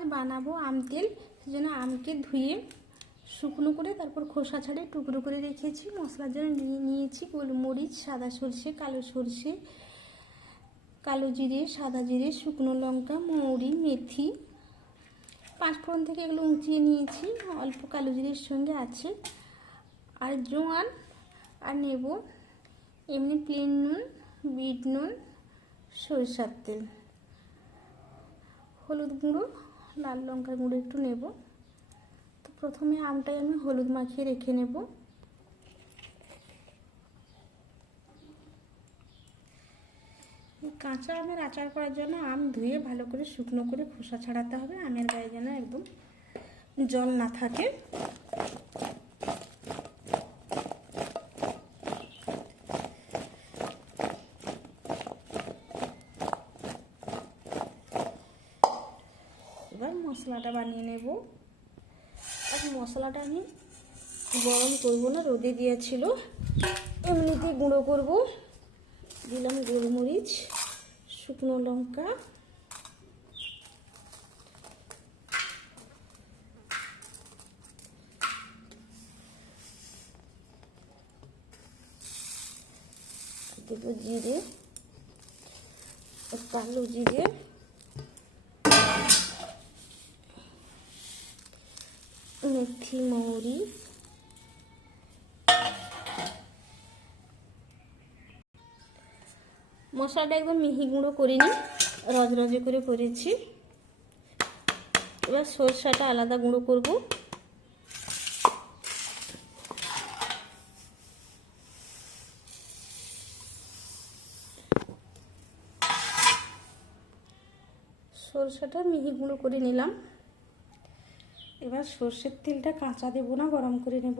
আজ বানাবো আম তেল, সেজন্য আমকে ধুয়ে শুকনো করে তারপর খোসা ছাড়ে টুকরো করে রেখেছি। মশলার জন্য নিয়ে নিয়েছি গোলমরিচ, সাদা সর্ষে, কালো সর্ষে, কালো জিরে, সাদা জিরে, শুকনো লঙ্কা, মৌরি, মেথি। পাঁচফোড়ন থেকে এগুলো উঁচিয়ে নিয়েছি, অল্প কালো জিরের সঙ্গে আছে। আর জোয়ান, আর নেব এমনি প্লেন নুন, বিট নুন, সরিষার তেল। হলুদ গুঁড়ো লাল লঙ্কার গুঁড়ো একটু নেব। তো প্রথমে আমটাই আমি হলুদ মাখিয়ে রেখে নেব। কাঁচা আমের আচার করার জন্য আম ধুয়ে ভালো করে শুকনো করে খোসা ছাড়াতে হবে। আমের গায়ে যেন একদম জল না থাকে এবার মশলাটা বানিয়ে নেব। আর মশলাটা আমি গরম করব না, রোদে দিয়েছিল। এমনিতে গুঁড়ো করব। দিলাম গোলমরিচ, শুকনো লঙ্কা। জিরে, কালো জিরে। মেথি মৌরি মশলাটা একদম মিহি গুঁড়ো করিনি রজরজে করে করেছি। এবার সরষাটা আলাদা গুঁড়ো করব। সরষাটা মিহি গুঁড়ো করে নিলাম। এবার সর্ষের তেলটা কাঁচা দেবো না, গরম করে নেব।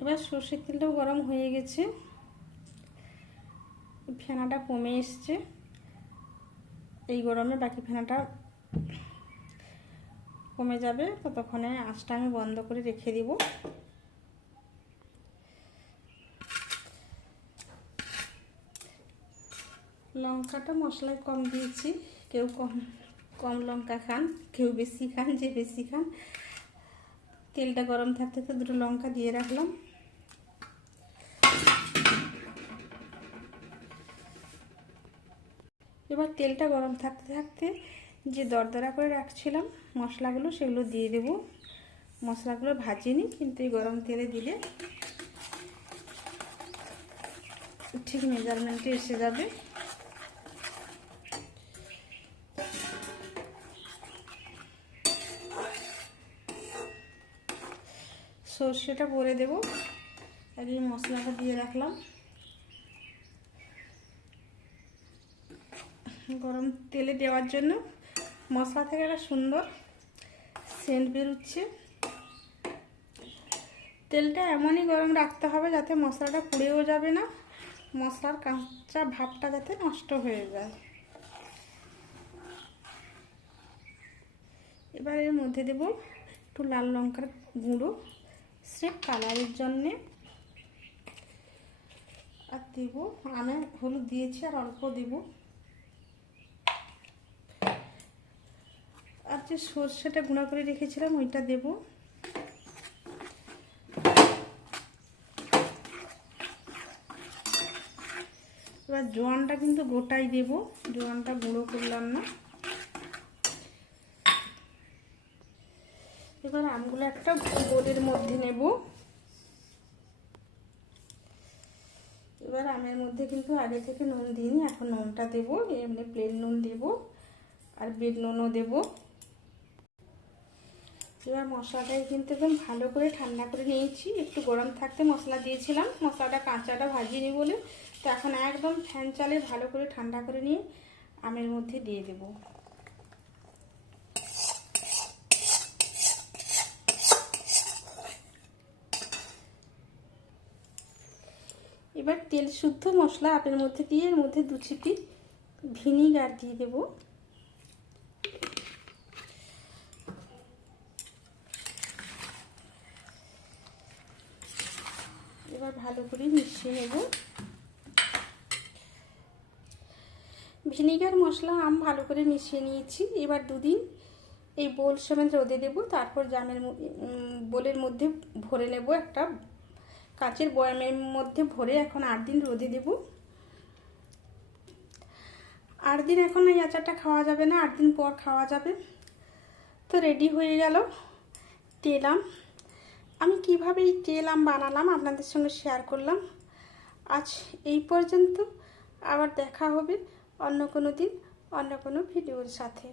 এবার সর্ষের তেলটাও গরম হয়ে গেছে। ফেনাটা কমে এসছে। এই গরমে বাকি ফেনাটা কমে যাবে, ততক্ষণে আঁচটা আমি বন্ধ করে রেখে দিব। লঙ্কাটা মশলায় কম দিয়েছি। কেউ কম কম লঙ্কা খান, কেউ বেশি খান, যে বেশি খান। তেলটা গরম থাকতে তো দুটো লঙ্কা দিয়ে রাখলাম। এবার তেলটা গরম থাকতে থাকতে যে দরদরা করে রাখছিলাম, মশলাগুলো, সেগুলো দিয়ে দেব। মশলাগুলো ভাজিনি, কিন্তু এই গরম তেলে দিলে ঠিক মেজারমেন্টে এসে যাবে। সর্ষেটা ভরে দেব। এই মশলাটা দিয়ে রাখলাম। গরম তেলে দেওয়ার জন্য মশলা থেকে একটা সুন্দর সেন্ট বেরোচ্ছে। তেলটা এমনই গরম রাখতে হবে যাতে মশলাটা পুড়েও যাবে না। মশলার কাঁচা ভাবটা যাতে নষ্ট হয়ে যায়। এবার এর মধ্যে দেব একটু লাল লঙ্কার গুঁড়ো। স্রেফ কালারের জন্যে। আর দেবো, আমি হলুদ দিয়েছি আর অল্প দেব। আর যে সর্ষেটা গুঁড়া করে রেখেছিলাম, ওইটা দেব। এবার জোয়ানটা কিন্তু গোটাই দেব, জোয়ানটা গুঁড়ো করলাম না। এবার আমগুলো একটা বোলের মধ্যে নেব। এবার আমের মধ্যে কিন্তু আগে থেকে নুন দিইনি, এখন নুনটা দেব, এমনি প্লেন নুন দেব আর বেড নুনও দেব। এবার মশলাটাই কিন্তু একদম ভালো করে ঠান্ডা করে নিয়েছি, একটু গরম থাকতে মশলা দিয়েছিলাম, মশলাটা কাঁচাটা ভাজিনি বলে, তো এখন একদম ফ্যান চালে ভালো করে ঠান্ডা করে নিয়ে আমের মধ্যে দিয়ে দেবো। এবার তেল শুদ্ধ মশলা আপের মধ্যে দিয়ে, এর মধ্যে দু চিপি ভিনিগার দিয়ে দেব। এবার ভালো করে মিশিয়ে নেব। ভিনিগার মশলা আম ভালো করে মিশিয়ে নিয়েছি। এবার দুদিন এই বোল সমেত রোদে দেবো। তারপর জামের বোলের মধ্যে ভরে নেব একটা কাচের বয়ামের মধ্যে ভরে এখন আট দিন রোদে দেবো। আট দিন এখন এই আচারটা খাওয়া যাবে না আট দিন পর খাওয়া যাবে। তো রেডি হয়ে গেল তেলাম আমি। কীভাবে এই তেল আম বানালাম আপনাদের সঙ্গে শেয়ার করলাম। আজ এই পর্যন্ত আবার দেখা হবে অন্য কোনো দিন, অন্য কোনো ভিডিওর সাথে।